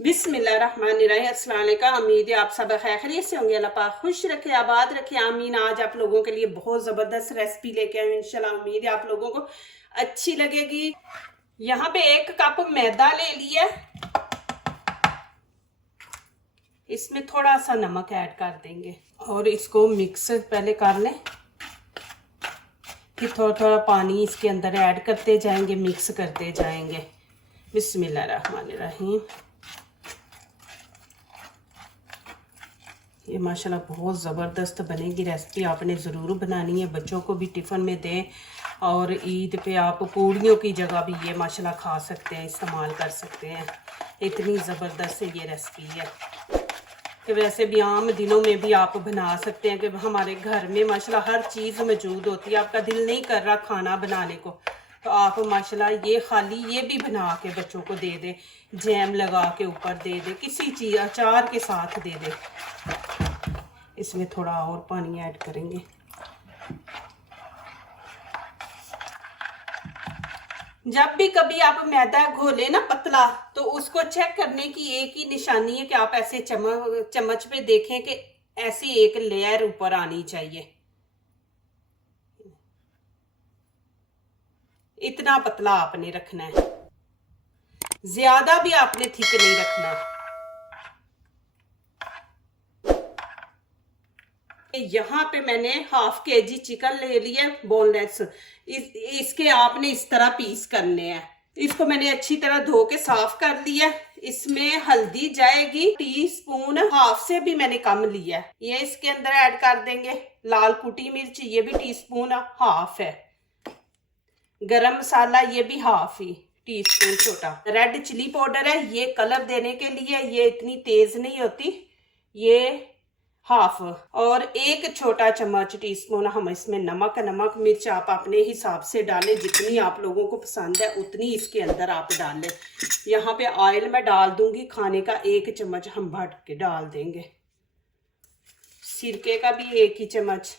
बिस्मिल्लाहिर्रहमानिर्रहीम। अस्सलाम वालेकुम। उम्मीद है आप सब खैरियत से होंगे। अल्लाह पाक खुश रखे, आबाद रखे, आमीन। आज आप लोगों के लिए बहुत ज़बरदस्त रेसिपी लेके आई हूँ। इंशाल्लाह उम्मीद है आप लोगों को अच्छी लगेगी। यहाँ पे 1 कप मैदा ले लिया, इसमें थोड़ा सा नमक ऐड कर देंगे और इसको मिक्स पहले कर लें। फिर थोड़ा थोड़ा पानी इसके अंदर ऐड करते जाएंगे, मिक्स करते जाएंगे। बिस्मिल्लाहिर्रहमानिर्रहीम। ये माशाल्लाह बहुत ज़बरदस्त बनेगी रेसिपी। आपने ज़रूर बनानी है, बच्चों को भी टिफ़िन में दें और ईद पे आप पूड़ियों की जगह भी ये माशाल्लाह खा सकते हैं, इस्तेमाल कर सकते हैं। इतनी ज़बरदस्त ये रेसिपी है कि वैसे भी आम दिनों में भी आप बना सकते हैं कि हमारे घर में माशाल्लाह हर चीज़ मौजूद होती है। आपका दिल नहीं कर रहा खाना बनाने को, तो आप माशाल्लाह ये खाली ये भी बना के बच्चों को दे दें, जैम लगा के ऊपर दे दें, किसी चीज़ अचार के साथ दे दें। इसमें थोड़ा और पानी ऐड करेंगे। जब भी कभी आप मैदा घोले ना पतला, तो उसको चेक करने की एक ही निशानी है कि आप ऐसे चम्मच पे देखें कि ऐसी एक लेयर ऊपर आनी चाहिए। इतना पतला आपने रखना है, ज्यादा भी आपने थिक नहीं रखना। यहाँ पे मैंने ½ kg चिकन ले लिया बोनलेस। इसके आपने इस तरह पीस करने हैं। इसको मैंने अच्छी तरह धो के साफ कर लिया। इसमें हल्दी जाएगी टीस्पून ½ से भी मैंने कम लिया, ये इसके अंदर ऐड कर देंगे। लाल कुटी मिर्च ये भी टीस्पून ½ है। गरम मसाला ये भी ½ ही टीस्पून छोटा। रेड चिली पाउडर है, ये कलर देने के लिए, ये इतनी तेज नहीं होती, ये ½ और 1 छोटा चम्मच टीस्पून हम इसमें नमक मिर्च आप अपने हिसाब से डालें, जितनी आप लोगों को पसंद है उतनी इसके अंदर आप डालें। यहाँ पे ऑयल मैं डाल दूंगी खाने का 1 चम्मच हम भर के डाल देंगे। सिरके का भी 1 ही चम्मच।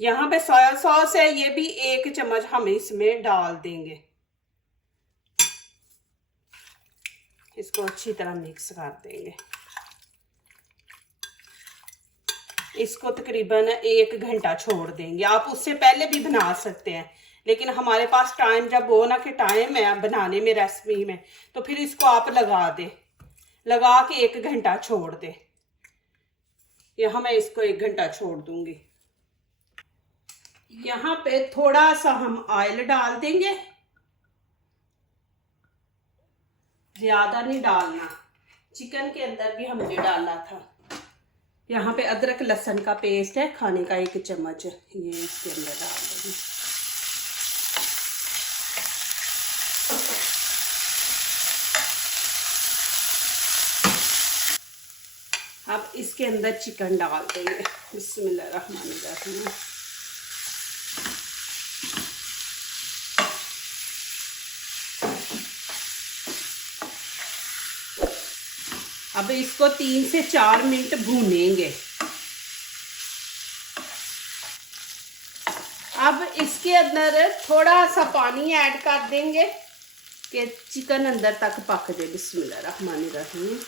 यहाँ पे सोया सॉस है, ये भी 1 चम्मच हम इसमें डाल देंगे। इसको अच्छी तरह मिक्स कर देंगे। इसको तकरीबन 1 घंटा छोड़ देंगे। आप उससे पहले भी बना सकते हैं, लेकिन हमारे पास टाइम जब हो ना कि टाइम है बनाने में रेसिपी में, तो फिर इसको आप लगा दें, लगा के 1 घंटा छोड़ दें। यहाँ मैं इसको 1 घंटा छोड़ दूंगी। यहाँ पे थोड़ा सा हम ऑयल डाल देंगे, ज्यादा नहीं डालना, चिकन के अंदर भी हमने डाला था। यहाँ पे अदरक लहसुन का पेस्ट है खाने का 1 चम्मच, ये इसके अंदर डाल देंगे। अब इसके अंदर चिकन डाल देंगे। बिस्मिल्लाहिर्रहमानिर्रहीम। अब इसको 3 से 4 मिनट भूनेंगे। अब इसके अंदर थोड़ा सा पानी ऐड कर देंगे कि चिकन अंदर तक पक जाए। बिस्मिल्लाहिर्रहमानिर्रहीम।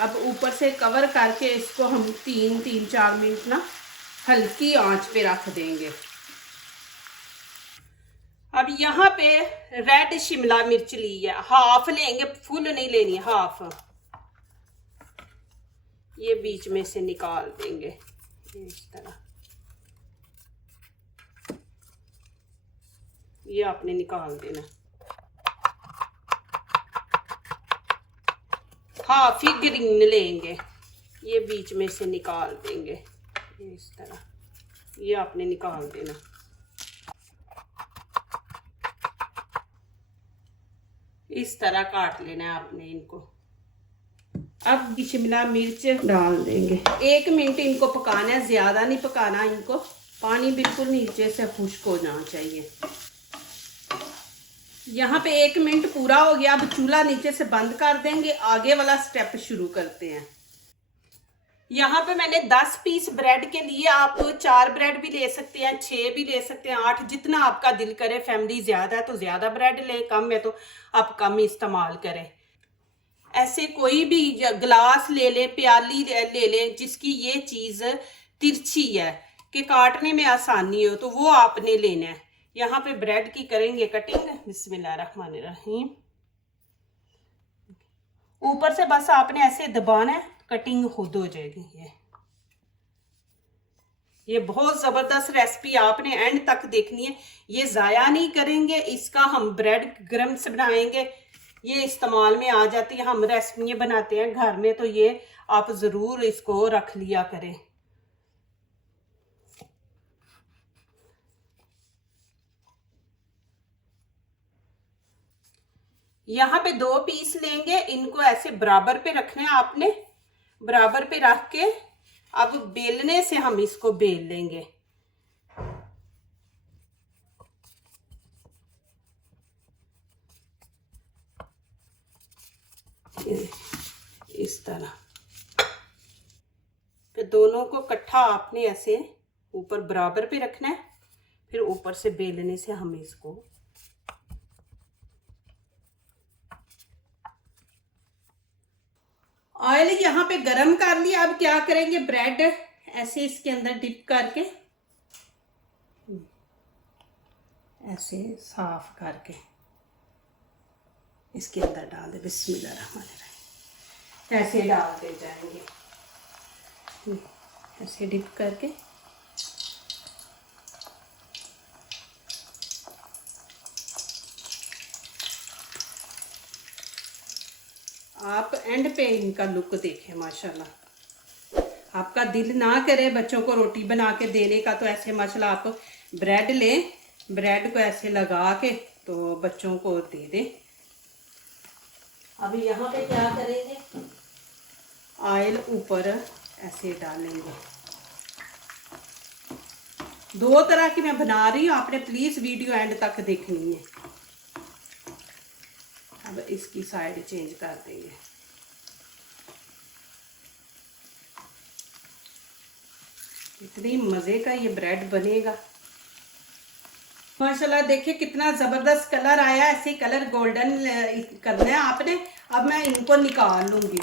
अब ऊपर से कवर करके इसको हम 3-4 मिनट ना हल्की आंच पे रख देंगे। अब यहाँ पे रेड शिमला मिर्च ली है, ½ लेंगे, फुल नहीं लेनी, ½ ये बीच में से निकाल देंगे इस तरह। ये आपने निकाल देना। ½ ही ग्रीन लेंगे, ये बीच में से निकाल देंगे इस तरह। ये आपने निकाल देना। इस तरह काट लेना है आपने इनको। अब शिमला मिर्च डाल देंगे। 1 मिनट इनको पकाना है, ज्यादा नहीं पकाना इनको। पानी बिल्कुल नीचे से खुश्क हो जाना चाहिए। यहाँ पे 1 मिनट पूरा हो गया। अब चूल्हा नीचे से बंद कर देंगे, आगे वाला स्टेप शुरू करते हैं। यहाँ पे मैंने 10 पीस ब्रेड के लिए, आप 4 ब्रेड भी ले सकते हैं, 6 भी ले सकते हैं, 8, जितना आपका दिल करे। फैमिली ज्यादा है तो ज्यादा ब्रेड ले, कम है तो आप कम इस्तेमाल करें। ऐसे कोई भी ग्लास ले ले, प्याली ले ले जिसकी ये चीज तिरछी है कि काटने में आसानी हो, तो वो आपने लेना है। यहाँ पे ब्रेड की करेंगे कटिंग। बिस्मिल्लाहिर्रहमानिर्रहीम। ऊपर से बस आपने ऐसे दबाना है, कटिंग खुद हो जाएगी। ये बहुत जबरदस्त रेसिपी, आपने एंड तक देखनी है, ये जाया नहीं करेंगे। इसका हम ब्रेड क्रम्स बनाएंगे, ये इस्तेमाल में आ जाती है। हम रेसिपी बनाते हैं घर में, तो ये आप जरूर इसको रख लिया करें। यहाँ पे 2 पीस लेंगे, इनको ऐसे बराबर पे रखना है आपने। बराबर पे रख के अब बेलने से हम इसको बेल लेंगे। इस तरह फिर दोनों को इकट्ठा आपने ऐसे ऊपर बराबर पे रखना है, फिर ऊपर से बेलने से हम इसको ऑयल यहाँ पे गरम कर लिया। अब क्या करेंगे, ब्रेड ऐसे इसके अंदर डिप करके ऐसे साफ करके इसके अंदर डाल दे। बिस्मिल्लाहिर्रहमानिर्रहीम। ऐसे डालते जाएंगे, ऐसे डिप करके। आप एंड पे इनका लुक देखें, माशाल्लाह। आपका दिल ना करे बच्चों को रोटी बना के देने का, तो ऐसे माशाल्लाह आप ब्रेड लें, ब्रेड को ऐसे लगा के तो बच्चों को दे दें। अभी यहाँ पे क्या करेंगे, ऑयल ऊपर ऐसे डालेंगे। 2 तरह की मैं बना रही हूँ, आपने प्लीज वीडियो एंड तक देखनी है। अब इसकी साइड चेंज कर देंगे। इतनी मजे का ये ब्रेड बनेगा माशाल्लाह। देखिए कितना जबरदस्त कलर आया, ऐसे कलर गोल्डन करना है आपने। अब मैं इनको निकाल लूंगी।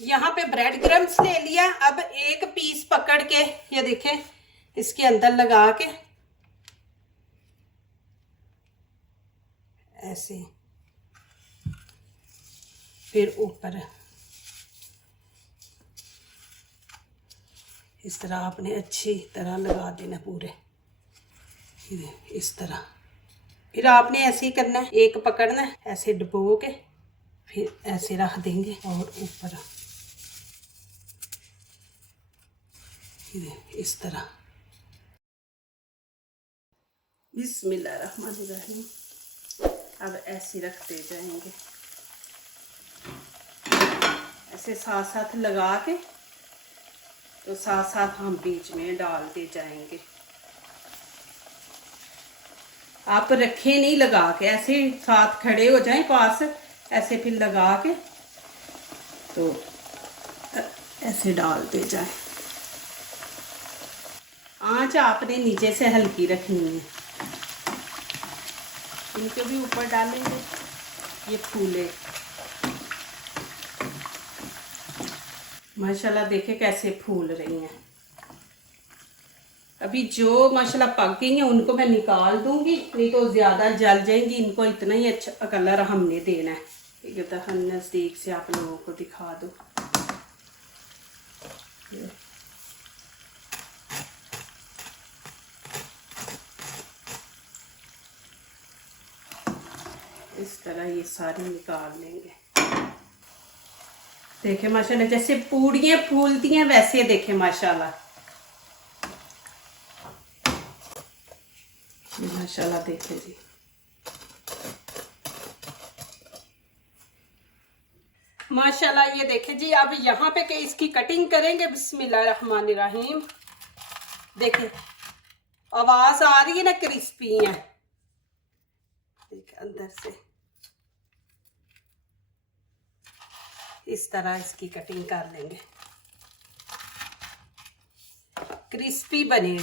यहाँ पे ब्रेड क्रम्स ले लिया। अब एक पीस पकड़ के ये देखें इसके अंदर लगा के ऐसे, फिर ऊपर इस तरह आपने अच्छी तरह लगा देना पूरे, इस तरह। फिर आपने ऐसे ही करना है, एक पकड़ना है ऐसे डुबो के, फिर ऐसे रख देंगे और ऊपर इस तरह। बिस्मिल्लाहिर्रहमानिर्रहीम। अब ऐसे रखते जाएंगे, ऐसे साथ साथ लगा के, तो साथ साथ हम बीच में डालते जाएंगे। आप रखे नहीं लगा के, ऐसे साथ खड़े हो जाएं पास, ऐसे फिर लगा के तो ऐसे डालते जाएं। आंच आपने नीचे से हल्की रखनी है। इनके भी ऊपर डालेंगे, ये फूले। माशाल्लाह देखे कैसे फूल रही हैं। अभी जो माशाल्लाह पक गई हैं उनको मैं निकाल दूंगी, नहीं तो ज़्यादा जल जाएंगी। इनको इतना ही अच्छा कलर हमने देना है। एक दफ़ा नज़दीक से आप लोगों को दिखा दूँ। इस तरह ये सारे निकाल लेंगे। देखे माशाल्लाह जैसे पूड़ियाँ फूलती हैं वैसे देखे माशाल्लाह। माशाल्लाह देखे जी। माशाल्लाह ये देखे जी। अब यहाँ पे के इसकी कटिंग करेंगे। बिस्मिल्लाहिर्रहमानिर्रहीम। देखे आवाज आ रही है ना, क्रिस्पी है। देखे अंदर से इस तरह इसकी कटिंग कर लेंगे, क्रिस्पी बने।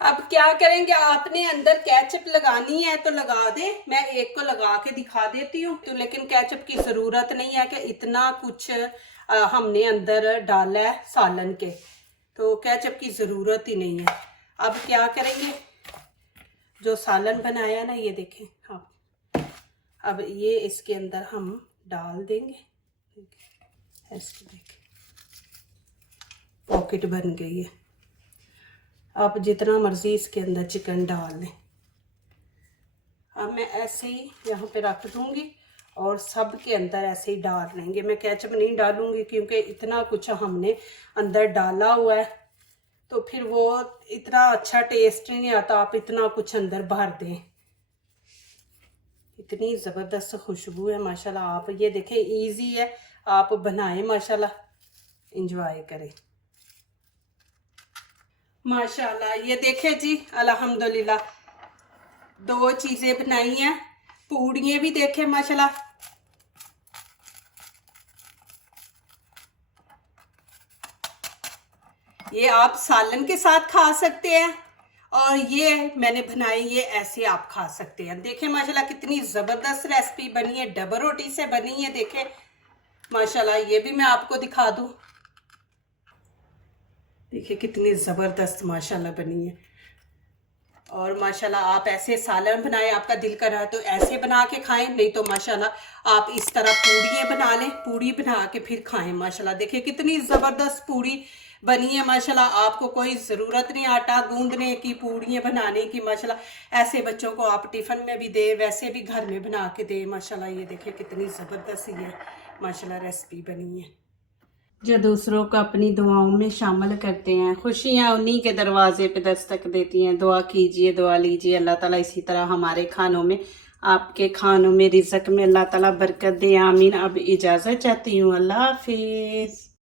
अब क्या करेंगे, आपने अंदर केचप लगानी है तो लगा दें, मैं एक को लगा के दिखा देती हूँ। तो लेकिन केचप की ज़रूरत नहीं है कि इतना कुछ हमने अंदर डाला है सालन के, तो केचप की ज़रूरत ही नहीं है। अब क्या करेंगे, जो सालन बनाया ना ये देखें हाँ, अब ये इसके अंदर हम डाल देंगे। ऐसे देखें पॉकेट बन गई है। आप जितना मर्जी इसके अंदर चिकन डाल लें। अब मैं ऐसे ही यहाँ पे रख दूँगी और सब के अंदर ऐसे ही डाल लेंगे। मैं केचप नहीं डालूँगी क्योंकि इतना कुछ हमने अंदर डाला हुआ है, तो फिर वो इतना अच्छा टेस्ट नहीं आता। आप इतना कुछ अंदर भर दें, इतनी ज़बरदस्त खुशबू है माशाल्लाह। आप ये देखें, इजी है, आप बनाएं माशाल्लाह, इंजॉय करें माशाल्लाह। ये देखें जी, अल्हम्दुलिल्लाह 2 चीज़ें बनाई हैं। पूड़ियाँ भी देखें माशाल्लाह, ये आप सालन के साथ खा सकते हैं, और ये मैंने बनाई, ये ऐसे आप खा सकते हैं। देखें माशाल्लाह कितनी ज़बरदस्त रेसिपी बनी है, डबल रोटी से बनी है। देखें माशाल्लाह, ये भी मैं आपको दिखा दूँ। देखिए कितनी ज़बरदस्त माशाल्लाह बनी है। और माशाल्लाह आप ऐसे सालन बनाएं, आपका दिल कर रहा है तो ऐसे बना के खाएं, नहीं तो माशाल्लाह आप इस तरह पूड़ियाँ बना लें, पूड़ी बना के फिर खाएं माशाल्लाह। देखिए कितनी ज़बरदस्त पूड़ी बनी है माशाल्लाह। आपको कोई ज़रूरत नहीं आटा गूंदने की, पूड़ियाँ बनाने की माशाल्लाह। ऐसे बच्चों को आप टिफ़िन में भी दे, वैसे भी घर में बना के दे माशाल्लाह। ये देखिए कितनी ज़बरदस्त ये माशाल्लाह रेसिपी बनी है। जो दूसरों को अपनी दुआओं में शामिल करते हैं, खुशियाँ उन्हीं के दरवाजे पे दस्तक देती हैं। दुआ कीजिए, दुआ लीजिए, अल्लाह ताला इसी तरह हमारे खानों में, आपके खानों में, रिज़्क़ में अल्लाह ताला बरकत दे, आमीन। अब इजाज़त चाहती हूँ, अल्लाह हाफिज़।